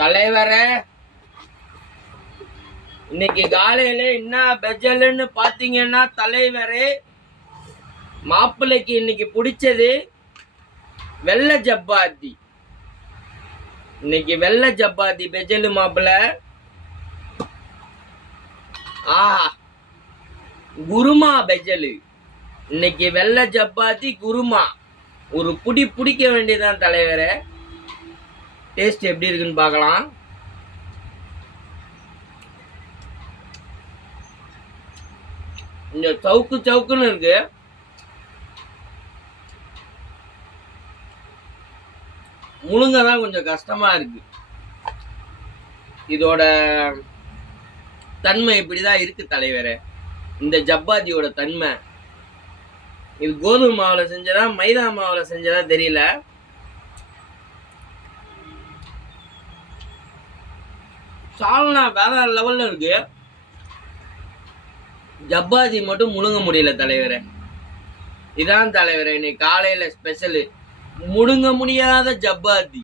தலைவரே, இன்னைக்கு காலையில என்ன பெஜல்னு பாத்தீங்கன்னா தலைவரே, மாப்பிள்ளைக்கு இன்னைக்கு பிடிச்சது வெள்ளை சப்பாத்தி. இன்னைக்கு வெள்ளை சப்பாத்தி பெஜலு மாப்பிள்ள. ஆஹா, குருமா பெஜலு. இன்னைக்கு வெள்ளை சப்பாத்தி குருமா. ஒரு புடி பிடிக்க வேண்டியதுதான் தலைவரே. டேஸ்ட் எப்படி இருக்குன்னு பார்க்கலாம். இந்த சவுக்கு சவுக்குன்னு இருக்கு. முழுங்கதான் கொஞ்சம் கஷ்டமா இருக்கு. இதோட தன்மை இப்படிதான் இருக்கு தலைவரே. இந்த சப்பாத்தியோட தன்மை இது கோதுமை மாவுல செஞ்சதா மைதா மாவுல செஞ்சதா தெரியல. சால்னா வேற லெவல்ல இருக்கு. சப்பாத்தி மட்டும் முழுங்க முடியல தலைவரே. இதான் தலைவரே இன்னைக்கு காலையில ஸ்பெஷலு. முழுங்க முடியாத சப்பாத்தி.